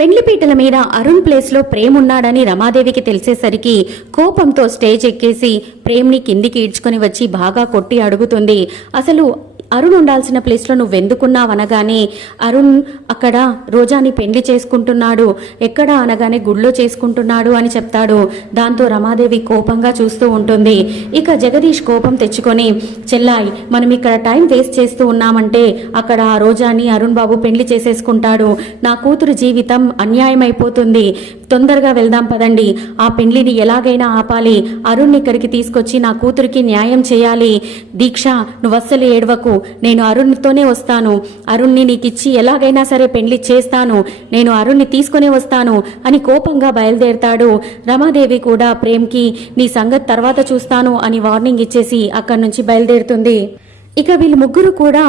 పెండ్లిపీటల మీద అరుణ్ ప్లేస్లో ప్రేమ్ ఉన్నాడని రమాదేవికి తెలిసేసరికి కోపంతో స్టేజ్ ఎక్కేసి ప్రేమ్ని కిందికి ఈడ్చుకొని వచ్చి బాగా కొట్టి అడుగుతుంది. అసలు అరుణ్ ఉండాల్సిన ప్లేస్లో నువ్వు ఎందుకున్నావు అనగానే అరుణ్ అక్కడ రోజాని పెళ్ళి చేసుకుంటున్నాడు. ఎక్కడ అనగానే గుళ్ళో చేసుకుంటున్నాడు అని చెప్తాడు. దాంతో రమాదేవి కోపంగా చూస్తూ ఉంటుంది. ఇక జగదీష్ కోపం తెచ్చుకొని చెల్లాయి మనం ఇక్కడ టైం వేస్ట్ చేస్తూ ఉన్నామంటే అక్కడ ఆ రోజాని అరుణ్ బాబు పెళ్ళి చేసేసుకుంటాడు. నా కూతురు జీవితం అన్యాయం అయిపోతుంది తొందరగా వెళ్దాం పదండి. ఆ పెళ్ళిని ఎలాగైనా ఆపాలి. అరుణ్ ఇక్కడికి తీసుకొచ్చి నా కూతురికి న్యాయం చేయాలి. దీక్ష నువ్వు అస్సలు ఏడవకు. నేను అరుణ్తోనే వస్తాను. అరుణ్ని నీకిచ్చి ఎలాగైనా సరే పెళ్ళి చేస్తాను. నేను అరుణ్ని తీసుకొని వస్తాను అని కోపంగా బయలుదేరతాడు. రమాదేవి కూడా ప్రేమ్కి నీ సంగతి తర్వాత చూస్తాను అని వార్నింగ్ ఇచ్చేసి అక్కడి నుంచి బయలుదేరుతుంది. ఇక వీళ్ళు ముగ్గురు కూడా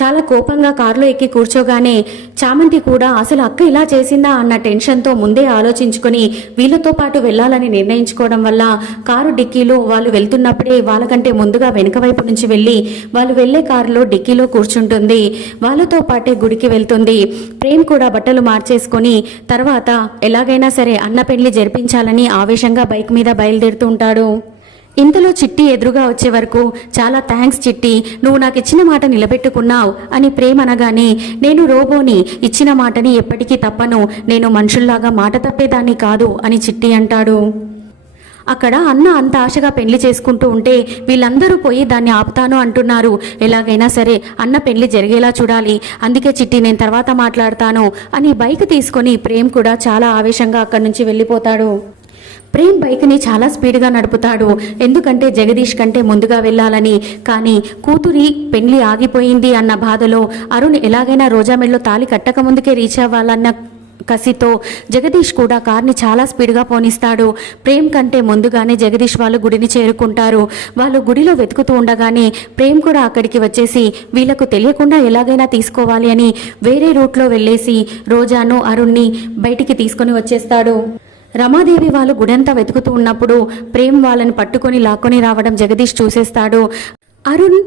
చాలా కోపంగా కారులో ఎక్కి కూర్చోగానే చామంతి కూడా అసలు అక్క ఇలా చేసిందా? అన్న టెన్షన్తో ముందే ఆలోచించుకొని వీళ్ళతో పాటు వెళ్ళాలని నిర్ణయించుకోవడం వల్ల కారు డిక్కీలో వాళ్ళు వెళ్తున్నప్పుడే వాళ్ళకంటే ముందుగా వెనుక వైపు నుంచి వెళ్ళి వాళ్ళు వెళ్ళే కారులో డిక్కీలో కూర్చుంటుంది. వాళ్ళతో పాటే గుడికి వెళ్తుంది. ప్రేమ్ కూడా బట్టలు మార్చేసుకొని తర్వాత ఎలాగైనా సరే అన్న పెళ్ళి జరిపించాలని ఆవేశంగా బైక్ మీద బయలుదేరుతూ ఉంటాడు. ఇంతలో చిట్టి ఎదురుగా వచ్చే వరకు చాలా థ్యాంక్స్ చిట్టి నువ్వు నాకు ఇచ్చిన మాట నిలబెట్టుకున్నావు అని ప్రేమ అనగానే నేను రోబోని ఇచ్చిన మాటని ఎప్పటికీ తప్పను నేను మనుషుల్లాగా మాట తప్పేదాన్ని కాదు అని చిట్టి అంటాడు. అక్కడ అన్న అంత ఆశగా పెళ్ళి చేసుకుంటూ ఉంటే వీళ్ళందరూ పోయి దాన్ని ఆపుతాను అంటున్నారు. ఎలాగైనా సరే అన్న పెళ్ళి జరిగేలా చూడాలి. అందుకే చిట్టి నేను తర్వాత మాట్లాడతాను అని బైక్ తీసుకొని ప్రేమ్ కూడా చాలా ఆవేశంగా అక్కడి నుంచి వెళ్ళిపోతాడు. ప్రేమ్ బైక్ని చాలా స్పీడ్గా నడుపుతాడు. ఎందుకంటే జగదీష్ కంటే ముందుగా వెళ్ళాలని. కానీ కూతురి పెళ్ళి ఆగిపోయింది అన్న బాధలో అరుణ్ ఎలాగైనా రోజా మెడలో తాలి కట్టక ముందుకే రీచ్ అవ్వాలన్న కసితో జగదీష్ కూడా కార్ని చాలా స్పీడ్గా పోనిస్తాడు. ప్రేమ్ కంటే ముందుగానే జగదీష్ వాళ్ళు గుడిని చేరుకుంటారు. వాళ్ళు గుడిలో వెతుకుతూ ఉండగానే ప్రేమ్ కూడా అక్కడికి వచ్చేసి వీళ్ళకు తెలియకుండా ఎలాగైనా తీసుకోవాలి అని వేరే రూట్లో వెళ్ళేసి రోజాను అరుణ్ని బయటికి తీసుకొని వచ్చేస్తాడు. రమాదేవి వాళ్ళు గుడంతా వెతుకుతూ ఉన్నప్పుడు ప్రేమ్ వాళ్ళని పట్టుకొని లాక్కొని రావడం జగదీష్ చూసేస్తాడు. అరుణ్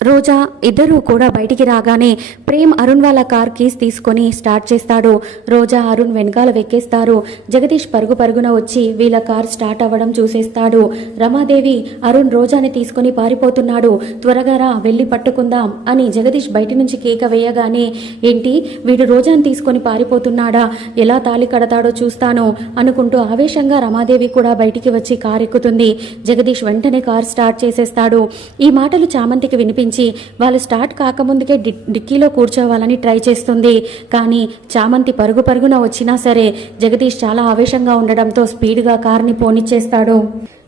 రోజా ఇద్దరూ కూడా బయటికి రాగానే ప్రేమ్ అరుణ్ వాళ్ళ కార్ కీస్ తీసుకొని స్టార్ట్ చేస్తాడు. రోజా అరుణ్ వెనకాల వెక్కేస్తారు. జగదీష్ పరుగు పరుగున వచ్చి వీళ్ళ కార్ స్టార్ట్ అవ్వడం చూసేస్తాడు. రమాదేవి అరుణ్ రోజాని తీసుకొని పారిపోతున్నాడు. త్వరగా రా వెళ్ళి పట్టుకుందాం అని జగదీష్ బయటి నుంచి కేక వేయగానే ఏంటి? వీడు రోజాని తీసుకొని పారిపోతున్నాడా? ఎలా తాలి కడతాడో చూస్తాను అనుకుంటూ ఆవేశంగా రమాదేవి కూడా బయటికి వచ్చి కార్ ఎక్కుతుంది జగదీష్ వెంటనే కార్ స్టార్ట్ చేసేస్తాడు. ఈ మాటలు చామంతికి వినిపించి వాళ్ళు స్టార్ట్ కాకముందుకే డి డిక్కీలో కూర్చోవాలని ట్రై చేస్తుంది. కానీ చామంతి పరుగు పరుగున వచ్చినా సరే జగదీష్ చాలా ఆవేశంగా ఉండడంతో స్పీడ్గా కార్ని పోనిచ్చేస్తాడు.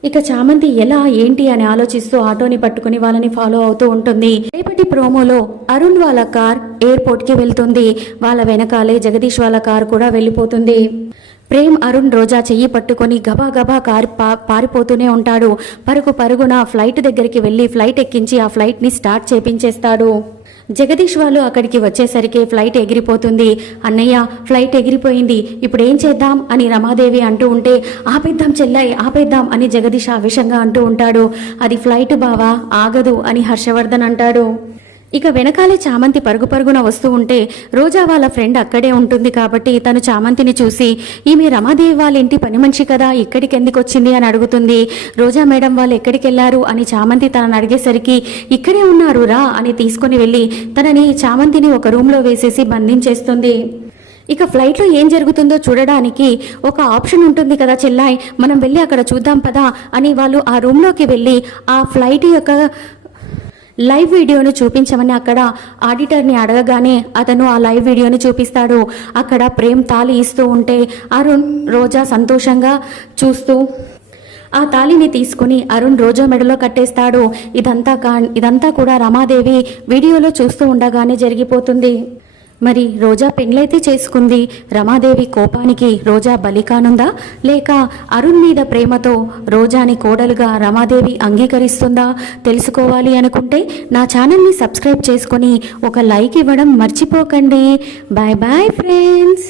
ఇక చామంతి ఎలా ఏంటి అని ఆలోచిస్తూ ఆటోని పట్టుకుని వాళ్ళని ఫాలో అవుతూ ఉంటుంది. రేపటి ప్రోమోలో అరుణ్ వాళ్ళ కార్ ఎయిర్పోర్ట్కి వెళ్తుంది. వాళ్ళ వెనకాలే జగదీష్ వాళ్ళ కార్ కూడా వెళ్ళిపోతుంది. ప్రేమ్ అరుణ్ రోజా చెయ్యి పట్టుకొని గబా గబా కారు పా పారిపోతూనే ఉంటాడు. పరుగు పరుగున ఫ్లైట్ దగ్గరికి వెళ్ళి ఫ్లైట్ ఎక్కించి ఆ ఫ్లైట్ని స్టార్ట్ చేపించేస్తాడు. జగదీష్ వాళ్ళు అక్కడికి వచ్చేసరికి ఫ్లైట్ ఎగిరిపోతుంది. అన్నయ్య ఫ్లైట్ ఎగిరిపోయింది. ఇప్పుడు ఏం చేద్దాం? అని రమాదేవి అంటూ ఉంటే ఆపేద్దాం చెల్లాయి ఆపేద్దాం అని జగదీష్ ఆవేశంగా అంటూ ఉంటాడు. అది ఫ్లైట్ బావా ఆగదు అని హర్షవర్ధన్ అంటాడు. ఇక వెనకాలే చామంతి పరుగు పరుగున వస్తూ ఉంటే రోజా వాళ్ళ ఫ్రెండ్ అక్కడే ఉంటుంది కాబట్టి తను చామంతిని చూసి ఈమె రమాదేవి వాళ్ళ ఇంటి పని మనిషి కదా ఇక్కడికి ఎందుకు వచ్చింది? అని అడుగుతుంది. రోజా మేడం వాళ్ళు ఎక్కడికి వెళ్ళారు అని చామంతి తనను అడిగేసరికి ఇక్కడే ఉన్నారు రా అని తీసుకొని వెళ్ళి తనని చామంతిని ఒక రూమ్లో వేసేసి బంధించేస్తుంది. ఇక ఫ్లైట్లో ఏం జరుగుతుందో చూడడానికి ఒక ఆప్షన్ ఉంటుంది కదా చెల్లాయ్ మనం వెళ్ళి అక్కడ చూద్దాం పదా అని వాళ్ళు ఆ రూమ్లోకి వెళ్ళి ఆ ఫ్లైట్ యొక్క లైవ్ వీడియోను చూపించమని అక్కడ ఆడిటర్ని అడగగానే అతను ఆ లైవ్ వీడియోని చూపిస్తాడు. అక్కడ ప్రేమ్ తాళి ఇస్తూ ఉంటే అరుణ్ రోజా సంతోషంగా చూస్తూ ఆ తాళిని తీసుకుని అరుణ్ రోజా మెడలో కట్టేస్తాడు. ఇదంతా కా ఇదంతా కూడా రమాదేవి వీడియోలో చూస్తూ ఉండగానే జరిగిపోతుంది. మరి రోజా పెండ్లైతే చేసుకుంది? రమాదేవి కోపానికి రోజా బలి కానుందా లేక అరుణ్ మీద ప్రేమతో రోజాని కోడలుగా రమాదేవి అంగీకరిస్తుందా? తెలుసుకోవాలి అనుకుంటే నా ఛానల్ని సబ్స్క్రైబ్ చేసుకొని ఒక లైక్ ఇవ్వడం మర్చిపోకండి. Bye bye friends.